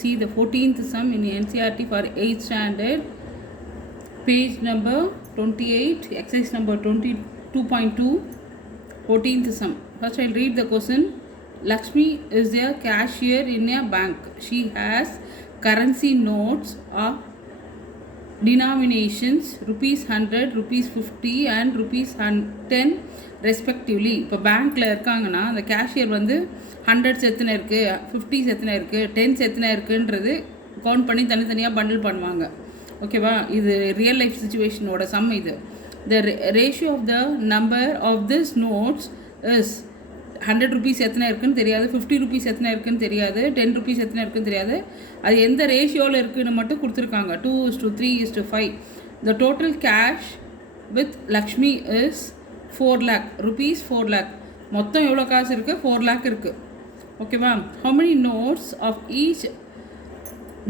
see the 14th sum in NCERT for 8th standard, page number 28, exercise number 22.2, 14th sum. First I'll read the question. Lakshmi is a cashier in a bank. She has currency notes of denominations rupees 100, rupees 50 and rupees 10 respectively. இப்போ பேங்க்கில் இருக்காங்கன்னா அந்த cashier வந்து 100 எத்தனை இருக்குது, 50 எத்தனை இருக்குது, 10 எத்தனை இருக்குன்றது கவுண்ட் பண்ணி தனித்தனியாக பண்டில் பண்ணுவாங்க. ஓகேவா? இது ரியல் லைஃப் சுச்சுவேஷனோட சம். இது the ratio of the number of this notes is 100 rupees எத்தனை இருக்குன்னு தெரியாது, 50 ருபீஸ் எத்தனை இருக்குன்னு தெரியாது, 10 ருபீஸ் எத்தனை இருக்குன்னு தெரியாது. அது எந்த ரேஷியோவில் இருக்குதுன்னு மட்டும் கொடுத்துருக்காங்க. 2:3:5. The total cash with Lakshmi is 4 lakh rupees. 4 lakh மொத்தம் எவ்வளோ காசு இருக்குது? 4 lakh இருக்குது. ஓகேவா? how many notes of each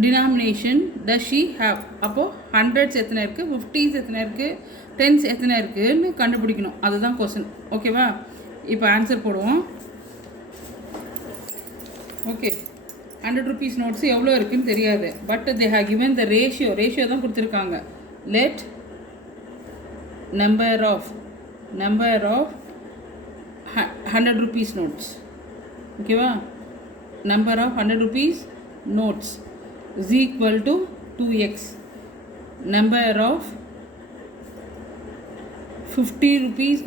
denomination does she have? அப்போது 100s எத்தனை இருக்குது, 50s எத்தனை இருக்குது, 10s எத்தனை இருக்குதுன்னு கண்டுபிடிக்கணும். அதுதான் கொஸ்டின். ஓகேவா? இப்போ ஆன்சர் போடுவோம். ஓகே, 100 rupees நோட்ஸ் எவ்வளோ இருக்குதுன்னு தெரியாது. But they have given the ratio தான் கொடுத்துருக்காங்க. let number of 100 rupees notes. ஓகேவா? number of 100 rupees notes is equal to 2x. number of 50 rupees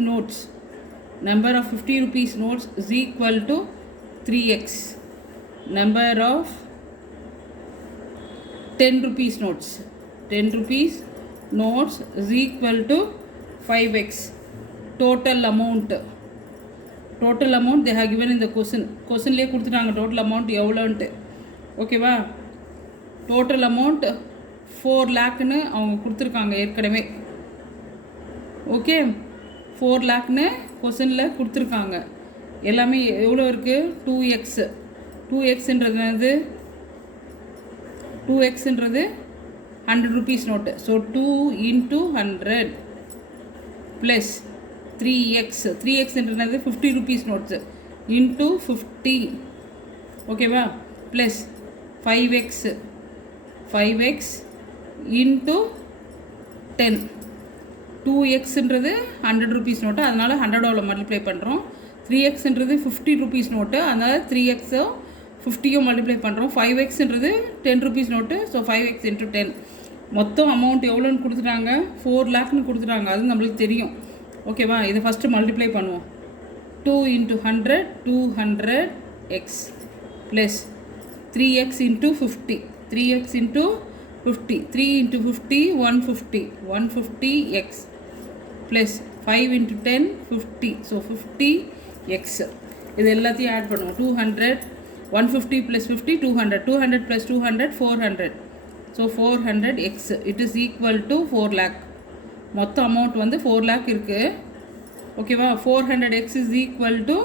notes is equal to 3x. number of 10 rupees notes is equal to 5x. total amount they have given in the questionலேயே கொடுத்துட்டாங்க total amount எவ்வளோன்ட்டு. ஓகேவா? total amount 4 lakhன்னு அவங்க கொடுத்துருக்காங்க ஏற்கனவே. Okay, 4 lakhன்னு கொஸ்டினில் கொடுத்துருக்காங்க. எல்லாமே எவ்வளோ இருக்குது? 2xன்றது 100 rupees நோட்டு. ஸோ 2 into 100 ப்ளஸ் 3xன்றது 50 rupees நோட்ஸு இன்ட்டு 50. ஓகேவா? Plus 5x into 10. 2xன்றது 100 rupees நோட்டு, அதனால் 100 மல்டிப்ளை பண்ணுறோம். 3xன்றது 50 rupees நோட்டு, அதனால் 3x 50 மல்டிப்ளை பண்ணுறோம். 5xன்றது 10 rupees நோட்டு, ஸோ 5x into 10. மொத்தம் அமௌண்ட் எவ்வளோன்னு கொடுத்துட்டாங்க? 4 lakhன்னு கொடுத்துட்டாங்க. அது நம்மளுக்கு தெரியும். ஓகேவா? இதை ஃபஸ்ட்டு மல்டிப்ளை பண்ணுவோம். 2 into 100 200x plus 3x into 50 3 into 50 150x plus 5 into 10 50. So 50x. இது எல்லாத்தையும் ஆட் பண்ணுவோம். 200 150 + 50 200 + 200 400. So 400x. It is equal to 4 lakh. மொத்த அமௌண்ட் வந்து 4 lakh இருக்குது. ஓகேவா? 400x is equal to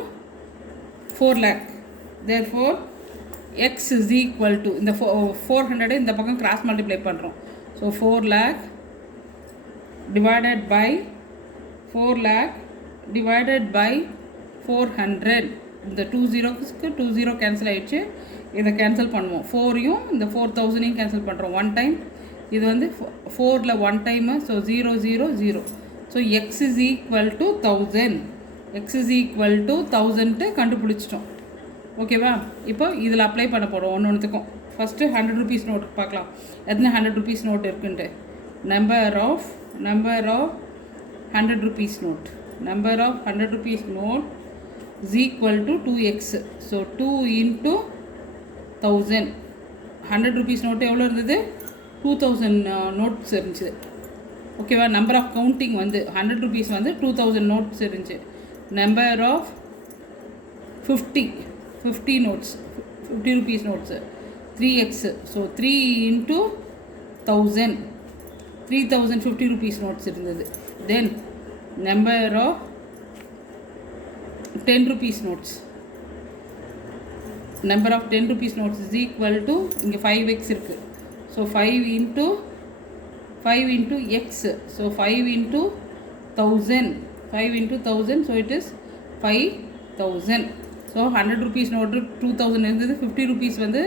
4 lakh. therefore x is equal to இந்த 400 இந்த பக்கம் கிராஸ் மல்டிப்ளை பண்ணுறோம். So 4 lakh divided by 400. இந்த 20 கேன்சல் ஆகிடுச்சு. இதை கேன்சல் பண்ணுவோம். 4யும் இந்த 4000ஐயும் கேன்சல் பண்ணுறோம். 1 டைம். இது வந்து 4ல் 1 time. So 0 0 0. So X is equal to 1000 கண்டுபிடிச்சிட்டோம். ஓகேவா? இப்போ இதில் அப்ளை பண்ண போகிறோம் ஒன்றுத்துக்கும். ஃபஸ்ட்டு 100 rupees நோட் பார்க்கலாம். எத்தனை 100 rupees நோட் இருக்குன்ட்டு. Number of 100 rupees note is equal to 2x. So 2 into 1000. 100 rupees note எவ்வளோ இருந்தது? 2000 நோட்ஸ் இருந்துச்சு. ஓகேவா? நம்பர் ஆஃப் கவுண்டிங் வந்து 100 rupees வந்து 2000 நோட்ஸ் இருந்துச்சு. Number of 50 notes 50 rupees notes 3x. So 3 into 1000 3050 rupees notes இருந்தது. Then number of 10 rupees notes. Number of 10 rupees notes is equal to இங்கே 5x இருக்குது. So 5 into x. So 5 into 1000. So it is 5000. So 100 rupees note 2000 இருந்தது. 50 rupees வந்து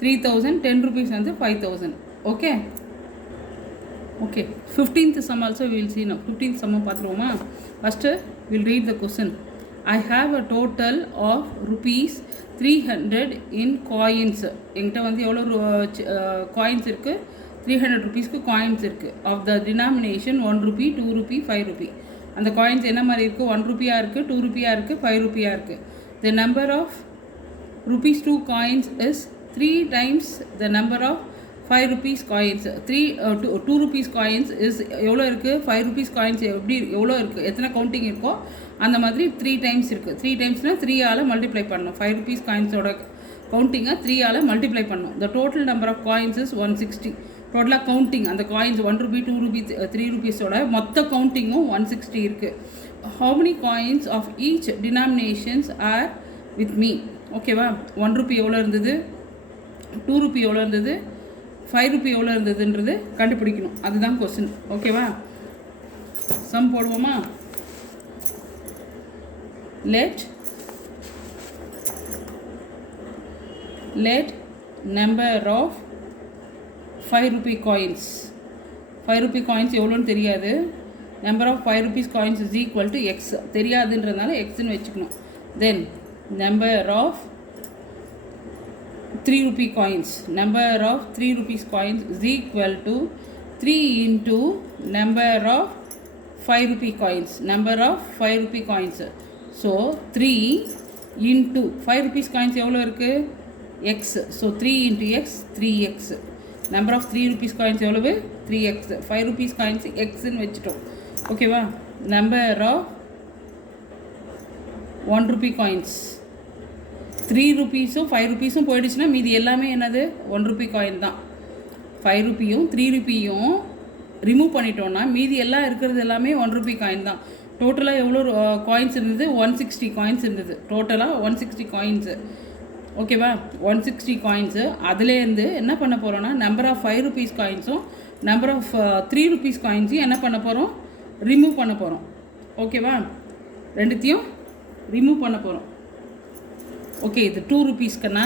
3000, 10 rupees வந்து 5000. Okay. Okay, 15th sum also we will see now. 15th sum பார்த்துருவோமா? First we'll read the question. I have a total of rupees 300 in coins. என்கிட்ட வந்து எவ்வளோ coins இருக்குது? 300 rupeesக்கு coins இருக்குது. Of the denomination 1 rupee, 2 rupee, 5 rupee. அந்த coins என்ன மாதிரி இருக்குது? 1 rupeeயாக இருக்குது, 2 rupeeயாக இருக்குது, 5 rupeeயாக இருக்குது. The number of rupees 2 coins is 3 times the number of 5 rupees coins. 2 rupees coins is எவ்வளோ இருக்குது? 5 rupees coins எப்படி எவ்வளோ இருக்குது? எத்தனை கவுண்டிங் இருக்கோ அந்த மாதிரி 3 டைம்ஸ் இருக்குது. 3 டைம்ஸ்னால் 3 ஆல் மல்டிப்ளை பண்ணணும். 5 rupees காயின்ஸோட கவுண்டிங்கை 3 ஆல் மல்டிப்ளை பண்ணணும். The total number of coins is 160. டோட்டலாக கவுண்டிங் அந்த காயின்ஸ் 1 rupee, 2 rupee, 3 rupeesோட மொத்த கவுண்டிங்கும் 160 இருக்குது. How many coins of each denominations are with me? ஓகேவா? 1 rupee எவ்வளோ இருந்தது, 2 rupee எவ்வளோ இருந்தது, 5 rupee எவ்வளோ இருந்ததுன்றது கண்டுபிடிக்கணும். அதுதான் கொஸ்டின். ஓகேவா? சம் போடுவோமா? let number of 5 rupee coins. 5 rupee coins எவ்வளோன்னு தெரியாது. number of 5 rupees coins is equal to x. தெரியாதுன்றதுனால xன்னு வச்சுக்கணும். then number of 3 rupee coins. Number of 3 rupees coins is equal to 3 into number of 5 rupee coins. Number of 5 rupee coins. So 3 into 5 rupees coins எவ்வளோ இருக்குது? x. So 3 into x, 3x. Number of 3 rupees coins எவ்வளவு? 3x. 5 rupees coins xன்னு வச்சுட்டோம். ஓகேவா? Number of 1 rupee coins. 3 rupeesம் 5 rupeesம் போயிடுச்சுன்னா மீதி எல்லாமே என்னது? 1 rupee coin தான். 5 rupeeயும் 3 rupeeயும் ரிமூவ் பண்ணிட்டோன்னா மீதி எல்லாம் இருக்கிறது எல்லாமே 1 rupee காயின் தான். டோட்டலாக எவ்வளோ காயின்ஸ் இருந்தது? 160 காயின்ஸ் இருந்தது. டோட்டலாக 160 காயின்ஸு. ஓகேவா? 160 காயின்ஸு. அதுலேருந்து என்ன பண்ண போகிறோன்னா நம்பர் ஆஃப் 5 rupees காயின்ஸும் நம்பர் ஆஃப் 3 rupees காயின்ஸையும் என்ன பண்ண போகிறோம்? ரிமூவ் பண்ண போகிறோம். ஓகேவா? ரெண்டுத்தையும் ரிமூவ் பண்ண போகிறோம். ஓகே, இது 2 rupeesக்குன்னா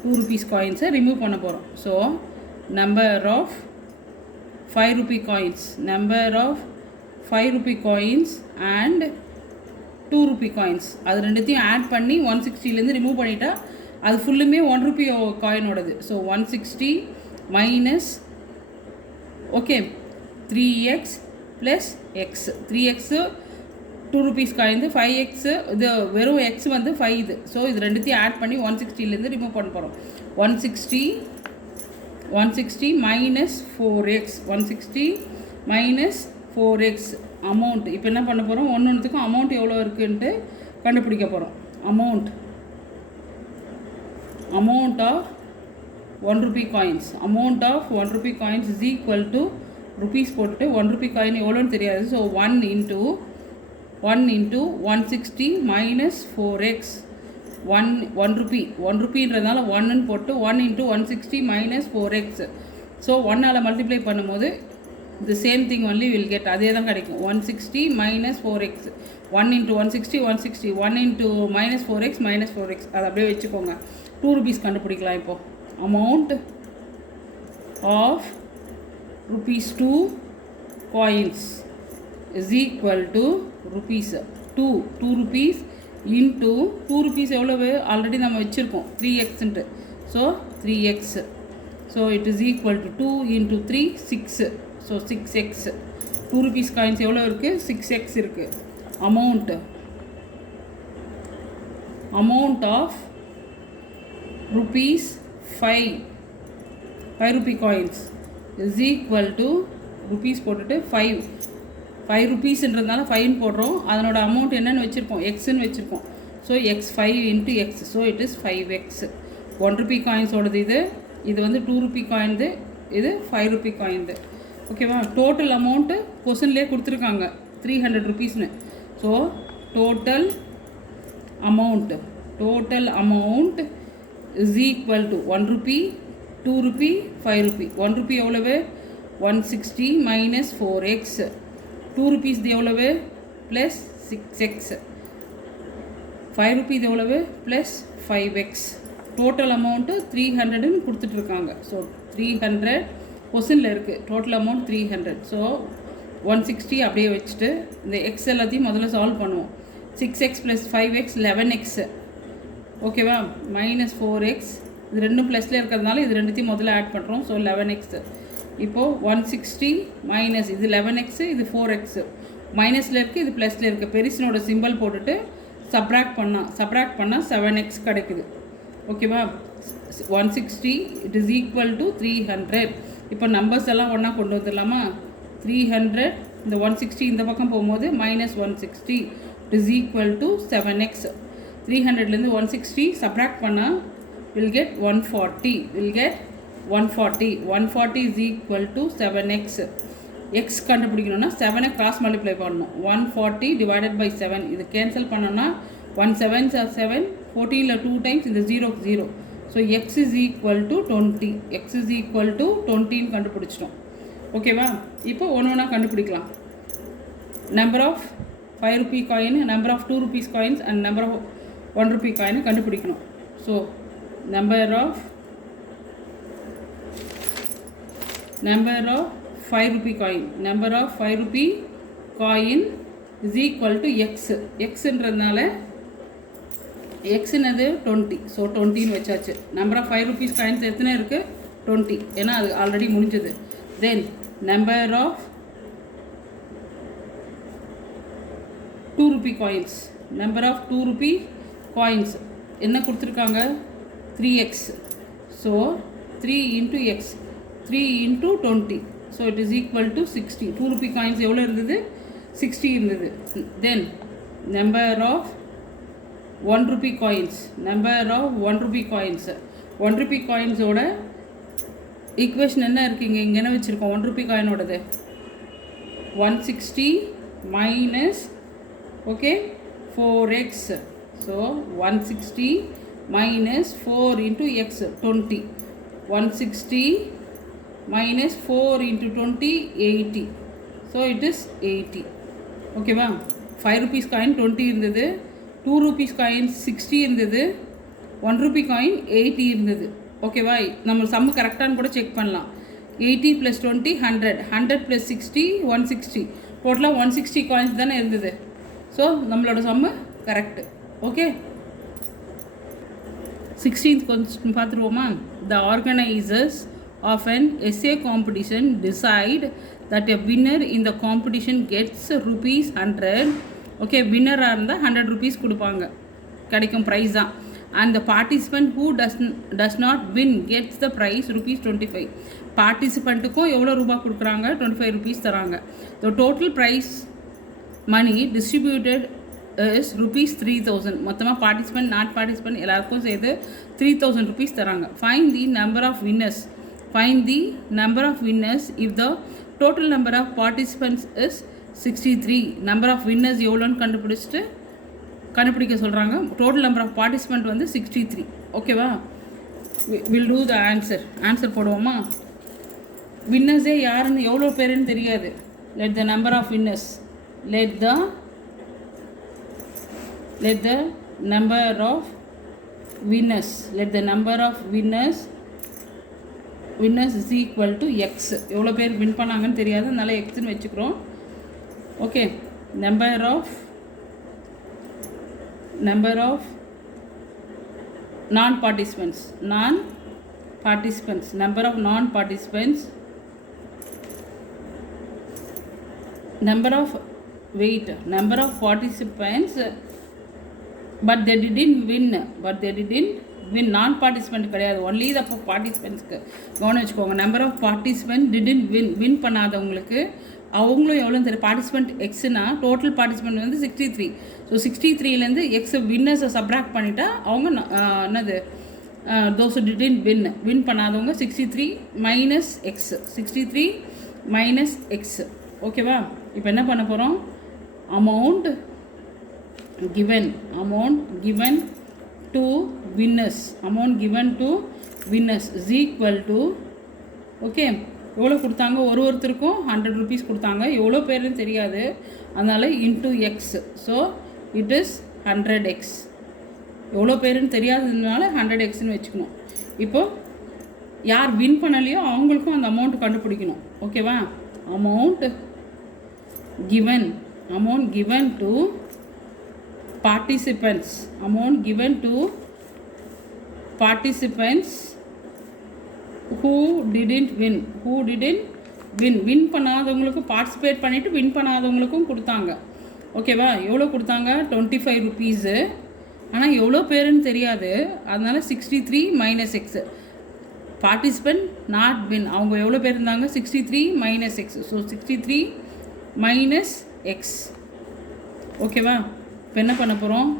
2 rupees காயின்ஸை ரிமூவ் பண்ண போகிறோம். So number of 5 rupee coins, number of 5 rupee coins and 2 rupee coins அது ரெண்டுத்தையும் ஆட் பண்ணி 160லேருந்து ரிமூவ் பண்ணிட்டா அது ஃபுல்லுமே 1 rupee காயினோடது. So 160 minus okay 3x plus x. 3x 2 rupees coin, 5x இது வெறும் x வந்து 5 இது. ஸோ இது ரெண்டுத்தையும் ஆட் பண்ணி 160லேருந்து ரிமூவ் பண்ண போகிறோம். 160 minus 4x, 160 minus 4x amount. இப்போ என்ன பண்ண போகிறோம்? ஒன்றுத்துக்கும் அமௌண்ட் எவ்வளோ இருக்குன்ட்டு கண்டுபிடிக்க போகிறோம். Amount of 1 rupee coins, amount of 1 rupee coins is equal to rupees போட்டுட்டு 1 rupee காயின் எவ்வளோன்னு தெரியாது. So 1 into 160 minus 4x. 1 rupee, 1 rupeeன்றதுனால 1ன்னு போட்டு 1 into 160 மைனஸ் 4x. ஸோ 1ஆல் மல்டிப்ளை பண்ணும்போது the same thing only will get, அதே தான் கிடைக்கும். 160 minus 4x. 1 into 160 160, 1 into minus 4x minus 4x. அதை அப்படியே வச்சுக்கோங்க. 2 rupees கண்டுபிடிக்கலாம். இப்போது amount of rupees 2 coins is equal to rupees 2 rupees into 2 rupees எவ்வளவு? ஆல்ரெடி நம்ம வச்சுருக்கோம் 3xன்ட்டு. So 3x. So it is equal to 2 into 3 6. So 6x. 2 rupees coins எவ்வளோ இருக்குது? 6x இருக்குது. Amount of rupees 5 rupee coins is equal to rupees போட்டுட்டு 5 rupeesன்றதுனால 5ன்னு போடுறோம். அதனோட அமௌண்ட் என்னென்னு வச்சுருக்கோம்? எக்ஸ்ன்னு வச்சுருக்கோம். So x 5 into x. So it is 5x. 1 rupee காயின்ஸோடது இது வந்து 2 rupee காயின்து, இது 5 rupee காயின்து. ஓகேவா? டோட்டல் அமௌண்ட்டு கொஸ்டின்லேயே கொடுத்துருக்காங்க 300 rupeesனு. So total amount is equal to 1 rupee, 2 rupee, 5 rupee. 1 rupee எவ்வளவு? 160 மைனஸ் 4x. 2 rupees இது எவ்வளவு? Plus 6x. 5 rupees இது எவ்வளவு? Plus 5x. டோட்டல் அமௌண்ட்டு 300ன்னு கொடுத்துட்ருக்காங்க. ஸோ 300 கொஸ்டினில் இருக்குது. Total amount 300. ஸோ 160 அப்படியே வச்சுட்டு இந்த எக்ஸ் எல்லாத்தையும் முதல்ல சால்வ் பண்ணுவோம். 6x + 5x 11x. ஓகேவா? -4x இது ரெண்டும் ப்ளஸில் இருக்கிறதுனால இது ரெண்டுத்தையும் முதல்ல ஆட் பண்ணுறோம். So 11x. இப்போது 160 மைனஸ் இது 11x இது 4x. மைனஸில் இருக்குது, இது ப்ளஸில் இருக்குது. பெரிசனோட சிம்பிள் போட்டுட்டு சப்ராக்ட் பண்ணால் 7x கிடைக்குது. ஓகேவா? 160 it is equal to 300. இப்போ நம்பர்ஸ் எல்லாம் ஒன்றா கொண்டு வந்துடலாமா? 300 இந்த 160 இந்த பக்கம் போகும்போது -160 it is equal to 7x. 300லேருந்து 160 subtract பண்ணால் will get 140. 140 is equal to 7x. x கண்டுபிடிக்கணும்னா 7 கிராஸ் மல்டிப்ளை பண்ணணும். 140 divided by 7 இது கேன்சல் பண்ணோன்னா 1 7s are 7, 14ல் 2 times இந்த 0. So x is equal to 20. x is equal to 20ன்னு கண்டுபிடிச்சிட்டோம். ஓகேவா? இப்போ ஒன்று கண்டுபிடிக்கலாம். Number of 5 rupee coin, number of 2 rupees coins and number of 1 rupee காயினை கண்டுபிடிக்கணும். So number of 5 rupee coin. Number of 5 rupee coin is equal to x. xன்றதுனால x என்னது 20. So 20ன்னு வச்சாச்சு. நம்பர் ஆஃப் 5 rupees coins எத்தனை இருக்குது? 20. ஏன்னா அது already முடிஞ்சது. Then number of 2 rupee coins. Number of 2 rupee coins என்ன கொடுத்துருக்காங்க? 3x. So 3 into x. 3 into 20. So it is equal to 60. 2 rupee coins எவ்வளோ இருந்தது? 60 இருந்தது. Then number of 1 rupee coins. Number of 1 rupee coins. 1 rupee காயின்ஸோட equation என்ன இருக்குங்க? இங்கே என்ன வச்சுருக்கோம்? 1 rupee காயினோடது 160 minus okay 4x. So 160 minus 4 into x 20. 160 minus 4 into 20 80. So it is 80. ஓகேவா? 5 rupees coin 20 இருந்தது, 2 rupees coin 60 இருந்தது, 1 rupee coin 80 இருந்தது. ஓகேவா? நம்ம சம்மு கரெக்டானு கூட செக் பண்ணலாம். 80 + 20 100. 100 + 60 160. டோட்டலாக 160 காயின்ஸ் தானே இருந்தது. ஸோ நம்மளோட sum correct. Okay, 16th question பார்த்துருவோமா? The organizers of an essay competition decide that a winner in the competition gets ₹100. Okay, வின்னராக இருந்தால் 100 rupees கொடுப்பாங்க, கிடைக்கும் ப்ரைஸ் தான். and the participant who does not win gets the prize ₹25. பார்ட்டிசிபெண்ட்டுக்கும் எவ்வளோ ரூபா கொடுக்குறாங்க? 25 rupees தராங்க. the total prize money distributed is ₹3000. மொத்தமாக participant not participant எல்லாருக்கும் சேர்த்து 3000 rupees தராங்க. find the number of winners. Find the number of winners if the total number of participants is 63. number of winners எவ்வளோன்னு கண்டுபிடிக்க சொல்கிறாங்க. total number of participant வந்து 63. ஓகேவா? Will do the answer போடுவோமா? வின்னர்ஸே யாருன்னு எவ்வளோ பேருன்னு தெரியாது. let the number of winners let the number of winners is equal to x. எவ்வளோ பேர் வின் பண்ணாங்கன்னு தெரியாது, அதனால எக்ஸ்ன்னு வச்சுக்கிறோம். Okay, number of non-participants. Number of non-participants. Number of participants but they didn't win. non-participant கிடையாது, only the participants-க்கு கவனம் வச்சுக்கோங்க. Number of participant didn't win பண்ணாதவங்களுக்கு அவங்களும் எவ்வளோ தெரியும்? பார்ட்டிசிபெண்ட் எக்ஸ்னா டோட்டல் பார்ட்டிசிபெண்ட் வந்து 63. ஸோ 63லேருந்து எக்ஸ் வின்னர்ஸை சப்ராக்ட் பண்ணிட்டா அவங்க என்னது தோஸ் didn't win பண்ணாதவங்க 63 மைனஸ் எக்ஸ். 63 minus X. ஓகேவா? இப்போ என்ன பண்ண போகிறோம்? Amount given to winners is equal to okay, எவ்வளோ கொடுத்தாங்க? ஒருத்தருக்கும் 100 rupees கொடுத்தாங்க. எவ்வளோ பேருன்னு தெரியாது, அதனால் into X. So it is 100x. எவ்வளோ பேருன்னு தெரியாததுனால 100xன்னு வச்சுக்கணும். இப்போது யார் வின் பண்ணலையோ அவங்களுக்கும் அந்த அமௌண்ட் கண்டுபிடிக்கணும். ஓகேவா? Amount given to participants who didn't win win பண்ணாதவங்களுக்கும் பார்ட்டிசிபேட் பண்ணிவிட்டு வின் பண்ணாதவங்களுக்கும் கொடுத்தாங்க. ஓகேவா? எவ்வளோ கொடுத்தாங்க? 25 rupees. ஆனால் எவ்வளோ பேருன்னு தெரியாது, அதனால் 63 - x. பார்ட்டிசிபெண்ட் நாட் வின், அவங்க எவ்வளோ பேர் இருந்தாங்க? 63 - x. So 63 - x. ஓகேவா? இப்போ என்ன பண்ண போகிறோம்?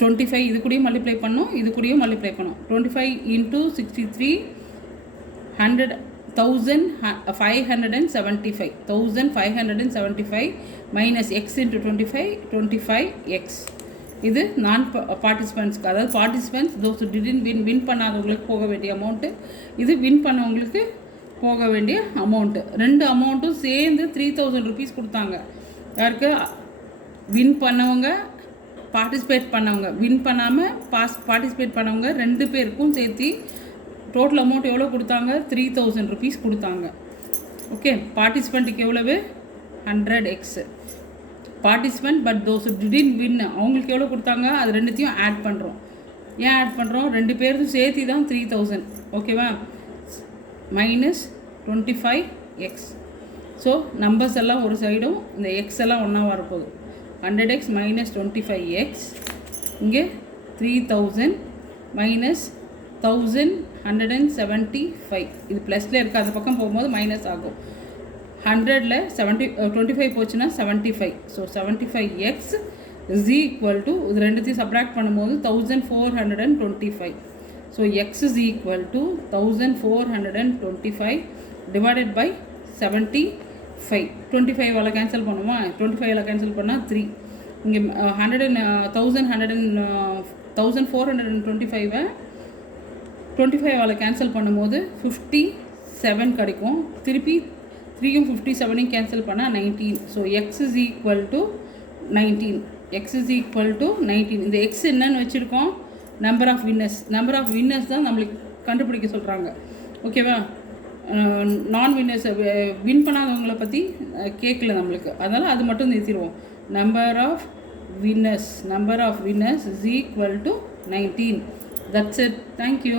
25 இது கூடயும் மல்டிப்ளை பண்ணோம், இது கூடயும் மல்டிப்ளை பண்ணோம். 25 × 63 1575 minus x into 25x. இது நான் பார்ட்டிசிபெண்ட்ஸ்க்கு, அதாவது பார்ட்டிசிபெண்ட்ஸ் தோஸ் டிடன்ட் வின் பண்ணாதவங்களுக்கு போக வேண்டிய அமௌண்ட்டு, இது வின் பண்ணவங்களுக்கு போக வேண்டிய அமௌண்ட்டு. ரெண்டு அமௌண்ட்டும் சேர்ந்து 3000 rupees கொடுத்தாங்க. யாருக்கு? வின் பண்ணவங்க, பார்ட்டிசிபேட் பண்ணவங்க. வின் பண்ணாமல் பார்ட்டிசிபேட் பண்ணவங்க ரெண்டு பேருக்கும் சேர்த்து டோட்டல் அமௌண்ட் எவ்வளோ கொடுத்தாங்க? 3000 rupees கொடுத்தாங்க. ஓகே, பார்ட்டிசிபெண்ட்டுக்கு எவ்வளவு? 100x. Participant but those didn't win அவங்களுக்கு எவ்வளோ கொடுத்தாங்க? அது ரெண்டுத்தையும் ஆட் பண்ணுறோம். ஏன் ஆட் பண்ணுறோம்? ரெண்டு பேருக்கும் சேர்த்து தான் 3000. ஓகேவா? -25x. ஸோ நம்பர்ஸ் எல்லாம் ஒரு சைடும், இந்த எக்ஸ் எல்லாம் ஒன்றா வரப்போகுது. 100x - 25x. இங்கே 3000 - 1175. இது ப்ளஸில் இருக்குது, அந்த பக்கம் போகும்போது மைனஸ் ஆகும். 100ல் 25 போச்சுன்னா 75. So 75x is equal to, இது ரெண்டுத்தையும் சப்ராக்ட் பண்ணும்போது 1425. So x is equal to 1425 divided by 75. 25 cancel பண்ணுமா? 25 கேன்சல் பண்ணால் 3. இங்கே 1425 25 கேன்சல் பண்ணும்போது 57 கிடைக்கும். திருப்பி 3யும் 57யும் கேன்சல் பண்ணால் 19. So X is equal to 19. இந்த எக்ஸ் என்னன்னு வச்சுருக்கோம்? நம்பர் ஆஃப் வின்னர்ஸ் தான் நம்மளுக்கு கண்டுபிடிக்க சொல்கிறாங்க. ஓகேவா? நான் வின்னர்ஸ், வின் பண்ணாதவங்களை பற்றி கேட்கல நம்மளுக்கு, அதனால் அது மட்டும் நிறுத்திடுவோம். Number of winners is equal to 19. That's it. Thank you.